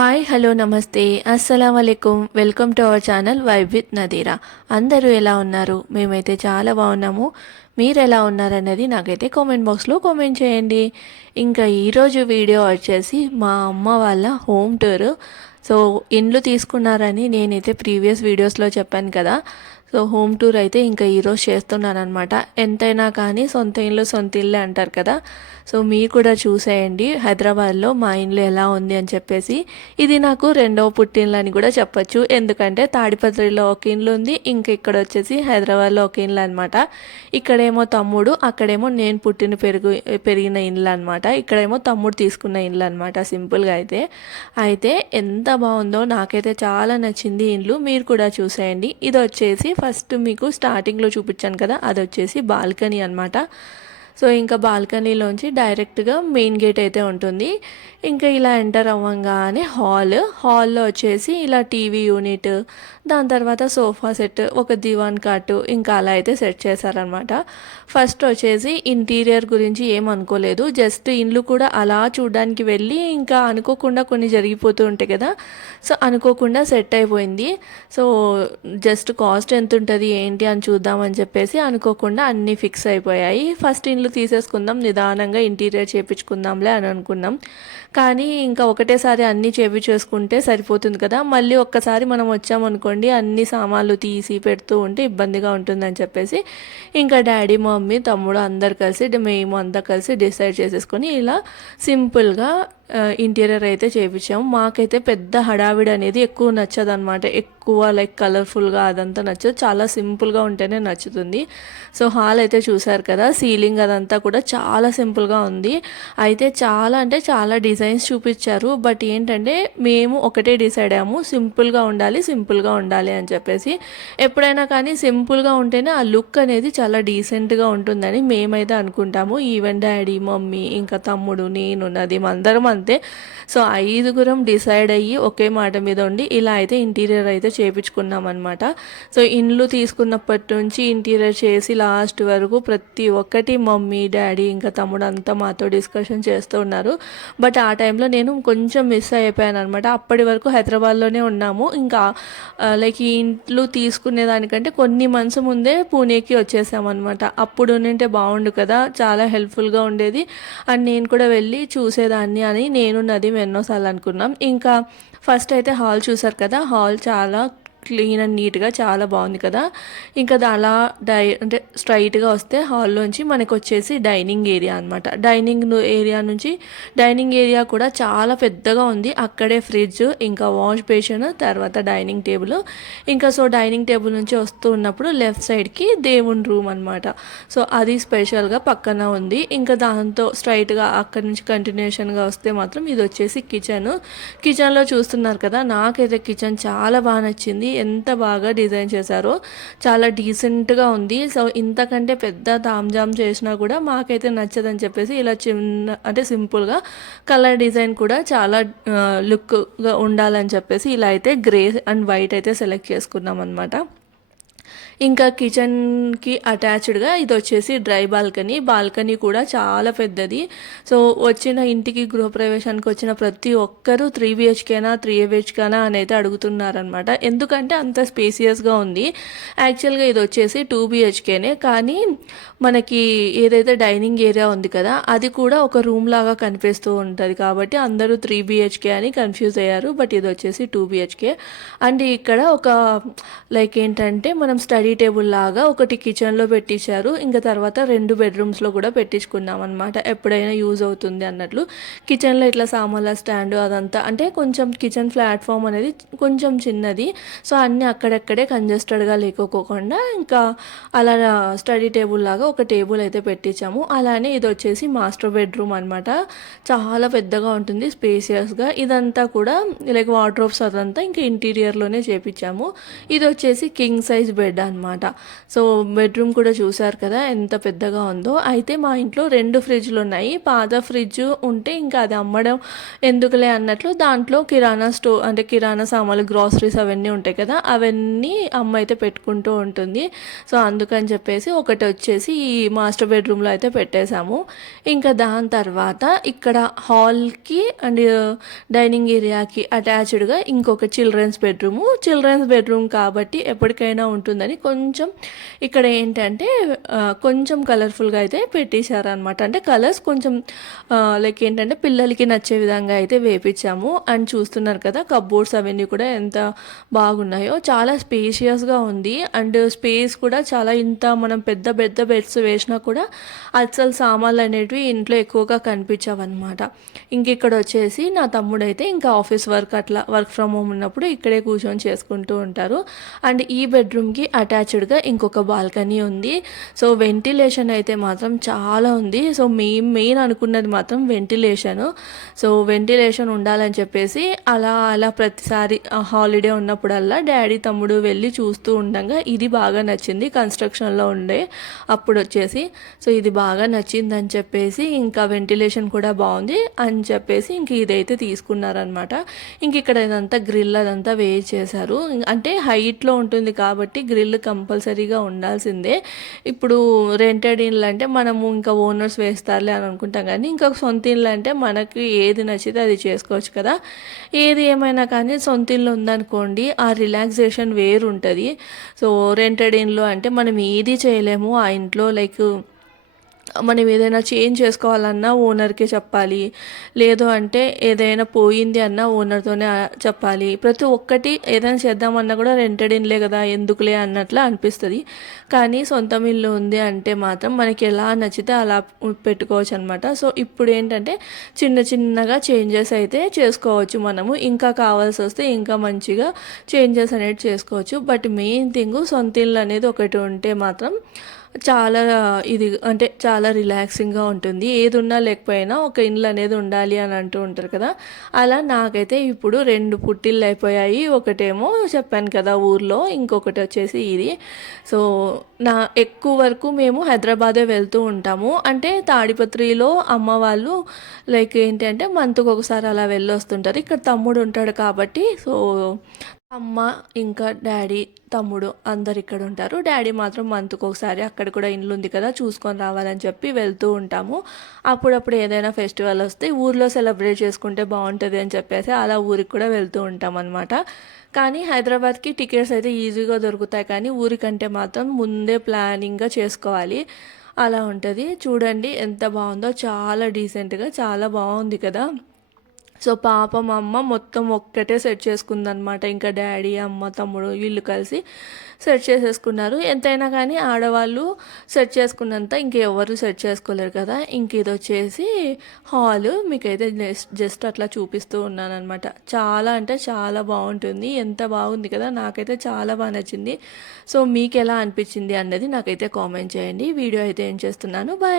Hi hello namaste అస్సలం అయికం welcome to our channel vibe with Nadira. అందరూ ఎలా ఉన్నారు? మేమైతే చాలా బాగున్నాము. మీరు ఎలా ఉన్నారన్నది నాకైతే కామెంట్ బాక్స్లో కామెంట్ చేయండి. ఇంకా ఈరోజు వీడియో వచ్చేసి మా అమ్మ వాళ్ళ హోమ్ టూర్. సో ఇండ్లు తీసుకున్నారని నేనైతే ప్రీవియస్ వీడియోస్లో చెప్పాను కదా. సో హోమ్ టూర్ అయితే ఇంకా ఈరోజు చేస్తున్నాను అనమాట. ఎంతైనా కానీ సొంత ఇల్లు సొంత ఇల్లే అంటారు కదా. సో మీరు కూడా చూసేయండి హైదరాబాద్లో మా ఇల్లు ఎలా ఉంది అని చెప్పేసి. ఇది నాకు రెండవ పుట్టిల్లు అని కూడా చెప్పచ్చు, ఎందుకంటే తాడిపత్రిలో ఒక ఇల్లు ఉంది, ఇంకా ఇక్కడ వచ్చేసి హైదరాబాద్లో ఒక ఇల్లు అనమాట. ఇక్కడేమో తమ్ముడు, అక్కడేమో నేను పెరిగిన ఇల్లు అనమాట. ఇక్కడేమో తమ్ముడు తీసుకున్న ఇల్లు అనమాట. సింపుల్గా అయితే ఎంత బాగుందో, నాకైతే చాలా నచ్చింది ఇల్లు. మీరు కూడా చూసేయండి. ఇది వచ్చేసి ఫస్ట్ మీకు స్టార్టింగ్లో చూపించాను కదా, అది వచ్చేసి బాల్కనీ అనమాట. సో ఇంకా బాల్కనీలోంచి డైరెక్ట్గా మెయిన్ గేట్ అయితే ఉంటుంది. ఇంకా ఇలా ఎంటర్ అవ్వగానే హాల్లో వచ్చేసి ఇలా టీవీ యూనిట్, దాని తర్వాత సోఫా సెట్, ఒక దివాన్ కాటు, ఇంకా అలా అయితే సెట్ చేశారనమాట. ఫస్ట్ వచ్చేసి ఇంటీరియర్ గురించి ఏమనుకోలేదు, జస్ట్ ఇండ్లు కూడా అలా చూడడానికి వెళ్ళి ఇంకా అనుకోకుండా కొన్ని జరిగిపోతూ ఉంటాయి కదా. సో అనుకోకుండా సెట్ అయిపోయింది. సో జస్ట్ కాస్ట్ ఎంత ఉంటుంది ఏంటి అని చూద్దామని చెప్పేసి అనుకోకుండా అన్నీ ఫిక్స్ అయిపోయాయి. ఫస్ట్ ఇండ్లు తీసేసుకుందాం, నిదానంగా ఇంటీరియర్ చేయించుకుందాంలే అని అనుకున్నాం. కానీ ఇంకా ఒకటేసారి అన్నీ చేపించేసుకుంటే సరిపోతుంది కదా. మళ్ళీ ఒక్కసారి మనం వచ్చామనుకోండి, అన్ని సామాన్లు తీసి పెడుతూ ఉంటే ఇబ్బందిగా ఉంటుందని చెప్పేసి ఇంకా డాడీ మమ్మీ తమ్ముడు అందరు కలిసి మేము అంతా కలిసి డిసైడ్ చేసేసుకొని ఇలా సింపుల్గా ఇంటీరియర్ అయితే చేయించాము. మాకైతే పెద్ద హడావిడి అనేది ఎక్కువ నచ్చదు అనమాట. ఎక్కువ లైక్ కలర్ఫుల్గా అదంతా నచ్చదు, చాలా సింపుల్గా ఉంటేనే నచ్చుతుంది. సో హాల్ అయితే చూసారు కదా, సీలింగ్ అదంతా కూడా చాలా సింపుల్గా ఉంది. అయితే చాలా అంటే చాలా డిజైన్స్ చూపించారు, బట్ ఏంటంటే మేము ఒకటే డిసైడ్ అయ్యాము, సింపుల్గా ఉండాలి అని చెప్పేసి. ఎప్పుడైనా కానీ సింపుల్గా ఉంటేనే ఆ లుక్ అనేది చాలా డీసెంట్గా ఉంటుందని మేమైతే అనుకుంటాము. ఈవెన్ డాడీ మమ్మీ ఇంకా తమ్ముడు నేను నదీమ్ అందరం అంతే. సో 5గురం డిసైడ్ అయ్యి ఒకే మాట మీద ఉండి ఇలా అయితే ఇంటీరియర్ అయితే చేయించుకున్నాం అనమాట. సో ఇండ్లు తీసుకున్నప్పటి నుంచి ఇంటీరియర్ చేసి లాస్ట్ వరకు ప్రతి ఒక్కటి మమ్మీ డాడీ ఇంకా తమ్ముడు అంతా మాతో డిస్కషన్ చేస్తూ ఉన్నారు. బట్ ఆ టైంలో నేను కొంచెం మిస్ అయిపోయాను అనమాట. అప్పటి వరకు హైదరాబాద్లోనే ఉన్నాము. ఇంకా లైక్ ఈ ఇండ్లు తీసుకునే దానికంటే కొన్ని మంత్స్ ముందే పూణేకి వచ్చేసామన్నమాట. అప్పుడు ఉంటే బాగుండు కదా, చాలా హెల్ప్ఫుల్గా ఉండేది అండ్ నేను కూడా వెళ్ళి చూసేదాన్ని అని నేను నదీమ్ ఎన్నోసార్లు అనుకున్నాం. ఇంకా ఫస్ట్ అయితే హాల్ చూసారు కదా, హాల్ చాలా క్లీన్ అండ్ నీట్గా చాలా బాగుంది కదా. ఇంకా అలా అంటే స్ట్రైట్గా వస్తే హాల్లోంచి మనకు వచ్చేసి డైనింగ్ ఏరియా అనమాట. డైనింగ్ ఏరియా కూడా చాలా పెద్దగా ఉంది. అక్కడే ఫ్రిడ్జ్, ఇంకా వాష్ బేసిన్, తర్వాత డైనింగ్ టేబుల్. ఇంకా సో డైనింగ్ టేబుల్ నుంచి వస్తూ ఉన్నప్పుడు లెఫ్ట్ సైడ్కి దేవుని రూమ్ అనమాట. సో అది స్పెషల్గా పక్కన ఉంది. ఇంకా దాంతో స్ట్రైట్గా అక్కడి నుంచి కంటిన్యూషన్గా వస్తే మాత్రం ఇది వచ్చేసి కిచెన్లో చూస్తున్నారు కదా, నాకైతే కిచెన్ చాలా బాగా నచ్చింది. ఎంత బాగా డిజైన్ చేశారో, చాలా డీసెంట్గా ఉంది. సో ఇంతకంటే పెద్ద తాంజామ్ చేసినా కూడా మాకైతే నచ్చదని చెప్పేసి ఇలా చిన్న అంటే సింపుల్గా కలర్ డిజైన్ కూడా చాలా లుక్గా ఉండాలని చెప్పేసి ఇలా అయితే గ్రే అండ్ వైట్ అయితే సెలెక్ట్ చేసుకున్నాం అనమాట. ఇంకా కిచెన్కి అటాచ్డ్గా ఇది వచ్చేసి డ్రై బాల్కనీ కూడా చాలా పెద్దది. సో వచ్చిన ఇంటికి గృహప్రవేశానికి వచ్చిన ప్రతి ఒక్కరూ 3BHKనా 3AHKనా అని అయితే అడుగుతున్నారనమాట. ఎందుకంటే అంత స్పేసియస్గా ఉంది. యాక్చువల్గా ఇది వచ్చేసి 2BHKనే, కానీ మనకి ఏదైతే డైనింగ్ ఏరియా ఉంది కదా, అది కూడా ఒక రూమ్ లాగా కనిపిస్తూ ఉంటుంది కాబట్టి అందరూ 3BHK అని కన్ఫ్యూజ్ అయ్యారు. బట్ ఇది వచ్చేసి 2BHK. అండ్ ఇక్కడ ఒక లైక్ ఏంటంటే మనం స్టడీ టేబుల్ లాగా ఒకటి కిచెన్లో పెట్టించారు. ఇంకా తర్వాత 2 బెడ్రూమ్స్లో కూడా పెట్టించుకున్నాం అనమాట, ఎప్పుడైనా యూజ్ అవుతుంది అన్నట్లు. కిచెన్లో ఇట్లా సామాన్ల స్టాండ్ అదంతా అంటే కొంచెం కిచెన్ ప్లాట్ఫామ్ అనేది కొంచెం చిన్నది. సో అన్నీ అక్కడక్కడే కంజెస్టెడ్గా లేకపోకుండా ఇంకా అలా స్టడీ టేబుల్ లాగా ఒక టేబుల్ అయితే పెట్టించాము. అలానే ఇది వచ్చేసి మాస్టర్ బెడ్రూమ్ అనమాట. చాలా పెద్దగా ఉంటుంది, స్పేసియస్గా. ఇదంతా కూడా లైక్ వార్డ్రోబ్స్ అదంతా ఇంకా ఇంటీరియర్లోనే చేపించాము. ఇది వచ్చేసి కింగ్ సైజ్ బెడ్ అనమాట. అనమాట. సో బెడ్రూమ్ కూడా చూసారు కదా ఎంత పెద్దగా ఉందో. అయితే మా ఇంట్లో 2 ఫ్రిడ్జ్లు ఉన్నాయి. పాత ఫ్రిడ్జ్ ఉంటే ఇంకా అది అమ్మడం ఎందుకులే అన్నట్లు దాంట్లో అంటే కిరాణా సామాన్లు గ్రాసరీస్ అవన్నీ ఉంటాయి కదా, అవన్నీ అమ్మ అయితే పెట్టుకుంటూ ఉంటుంది. సో అందుకని చెప్పేసి ఒకటి వచ్చేసి ఈ మాస్టర్ బెడ్రూమ్లో అయితే పెట్టేశాము. ఇంకా దాని తర్వాత ఇక్కడ హాల్కి అండ్ డైనింగ్ ఏరియాకి అటాచ్డ్గా ఇంకొక చిల్డ్రన్స్ బెడ్రూమ్ కాబట్టి ఎప్పటికైనా ఉంటుందని కొంచెం ఇక్కడ ఏంటంటే కొంచెం కలర్ఫుల్గా అయితే పెట్టేశారనమాట. అంటే కలర్స్ కొంచెం లైక్ ఏంటంటే పిల్లలకి నచ్చే విధంగా అయితే వేపించాము. అండ్ చూస్తున్నారు కదా కబ్బోర్డ్స్ అవన్నీ కూడా ఎంత బాగున్నాయో, చాలా స్పేషియస్గా ఉంది. అండ్ స్పేస్ కూడా చాలా ఇంత మనం పెద్ద పెద్ద బెడ్స్ వేసినా కూడా అసలు సామాన్లు అనేటివి ఇంట్లో ఎక్కువగా కనిపించవన్నమాట. ఇంక ఇక్కడ వచ్చేసి నా తమ్ముడైతే ఇంకా ఆఫీస్ వర్క్ ఫ్రమ్ హోమ్ ఉన్నప్పుడు ఇక్కడే కూర్చొని చేసుకుంటూ ఉంటారు. అండ్ ఈ బెడ్రూమ్కి అటాచ్డ్గా ఇంకొక బాల్కనీ ఉంది. సో వెంటిలేషన్ అయితే మాత్రం చాలా ఉంది. సో మెయిన్ అనుకున్నది మాత్రం వెంటిలేషను. సో వెంటిలేషన్ ఉండాలని చెప్పేసి అలా ప్రతిసారి హాలిడే ఉన్నప్పుడల్లా డాడీ తమ్ముడు వెళ్ళి చూస్తూ ఉండగా ఇది బాగా నచ్చింది కన్స్ట్రక్షన్లో ఉండే అప్పుడు వచ్చేసి. సో ఇది బాగా నచ్చిందని చెప్పేసి ఇంకా వెంటిలేషన్ కూడా బాగుంది అని చెప్పేసి ఇంక ఇదైతే తీసుకున్నారనమాట. ఇంక ఇక్కడ ఇదంతా గ్రిల్ అదంతా చేశారు. అంటే హైట్లో ఉంటుంది కాబట్టి గ్రిల్ కంపల్సరీగా ఉండాల్సిందే. ఇప్పుడు రెంటెడ్ ఇల్లు అంటే మనము ఇంకా ఓనర్స్ వేస్తారులే అని అనుకుంటాం, కానీ ఇంకా సొంత ఇల్లు అంటే మనకి ఏది నచ్చితే అది చేసుకోవచ్చు కదా. ఏది ఏమైనా కానీ సొంత ఇల్లు ఉందనుకోండి ఆ రిలాక్సేషన్ వేరు ఉంటుంది. సో రెంటెడ్ ఇల్లు అంటే మనం ఏది చేయలేము ఆ ఇంట్లో. లైక్ మనం ఏదైనా చేంజ్ చేసుకోవాలన్నా ఓనర్కే చెప్పాలి, లేదు అంటే ఏదైనా పోయింది అన్నా ఓనర్తోనే చెప్పాలి. ప్రతి ఒక్కటి ఏదైనా చేద్దామన్నా కూడా రెంటెడ్ ఇల్లే కదా ఎందుకులే అన్నట్లు అనిపిస్తుంది. కానీ సొంతం ఇల్లు ఉంది అంటే మాత్రం మనకి ఎలా నచ్చితే అలా పెట్టుకోవచ్చు అనమాట. సో ఇప్పుడు ఏంటంటే చిన్నగా చేంజెస్ అయితే చేసుకోవచ్చు మనము. ఇంకా కావాల్సి వస్తే ఇంకా మంచిగా చేంజెస్ అనేది చేసుకోవచ్చు. బట్ మెయిన్ థింగ్ సొంత ఇల్లు అనేది ఒకటి ఉంటే మాత్రం చాలా ఇది అంటే చాలా రిలాక్సింగ్గా ఉంటుంది. ఏది ఉన్నా లేకపోయినా ఒక ఇల్లు అనేది ఉండాలి అని అంటూ ఉంటారు కదా, అలా నాకైతే ఇప్పుడు 2 పుట్టిల్లు అయిపోయాయి. ఒకటేమో చెప్పాను కదా ఊర్లో, ఇంకొకటి వచ్చేసి ఇది. సో ఎక్కువ వరకు మేము హైదరాబాదే వెళ్తూ ఉంటాము. అంటే తాడిపత్రిలో అమ్మ వాళ్ళు లైక్ ఏంటంటే మంత్కి ఒకసారి అలా వెళ్ళొస్తుంటారు. ఇక్కడ తమ్ముడు ఉంటాడు కాబట్టి సో అమ్మ ఇంకా డాడీ తమ్ముడు అందరు ఇక్కడ ఉంటారు. డాడీ మాత్రం మంత్కి ఒకసారి అక్కడ కూడా ఇల్లు ఉంది కదా చూసుకొని రావాలని చెప్పి వెళ్తూ ఉంటాము. అప్పుడప్పుడు ఏదైనా ఫెస్టివల్ వస్తే ఊర్లో సెలబ్రేట్ చేసుకుంటే బాగుంటుంది అని చెప్పేసి అలా ఊరికి కూడా వెళ్తూ ఉంటాం అనమాట. కానీ హైదరాబాద్కి టికెట్స్ అయితే ఈజీగా దొరుకుతాయి, కానీ ఊరికంటే మాత్రం ముందే ప్లానింగ్గా చేసుకోవాలి. అలా ఉంటుంది. చూడండి ఎంత బాగుందో, చాలా డీసెంట్గా చాలా బాగుంది కదా. సో పాపం అమ్మ మొత్తం ఒక్కటే సెట్ చేసుకుందనమాట. ఇంకా డాడీ అమ్మ తమ్ముడు వీళ్ళు కలిసి సెట్ చేసేసుకున్నారు. ఎంతైనా కానీ ఆడవాళ్ళు సెట్ చేసుకున్నంత ఇంకెవరు సెట్ చేసుకోలేరు కదా. ఇంక ఇది వచ్చేసి హాల్ మీకైతే జస్ట్ అట్లా చూపిస్తూ ఉన్నాను అనమాట. చాలా అంటే చాలా బాగుంటుంది. ఎంత బాగుంది కదా, నాకైతే చాలా బాగా నచ్చింది. సో మీకు ఎలా అనిపించింది అన్నది నాకైతే కామెంట్ చేయండి. వీడియో అయితే ఏం చేస్తున్నాను. బాయ్.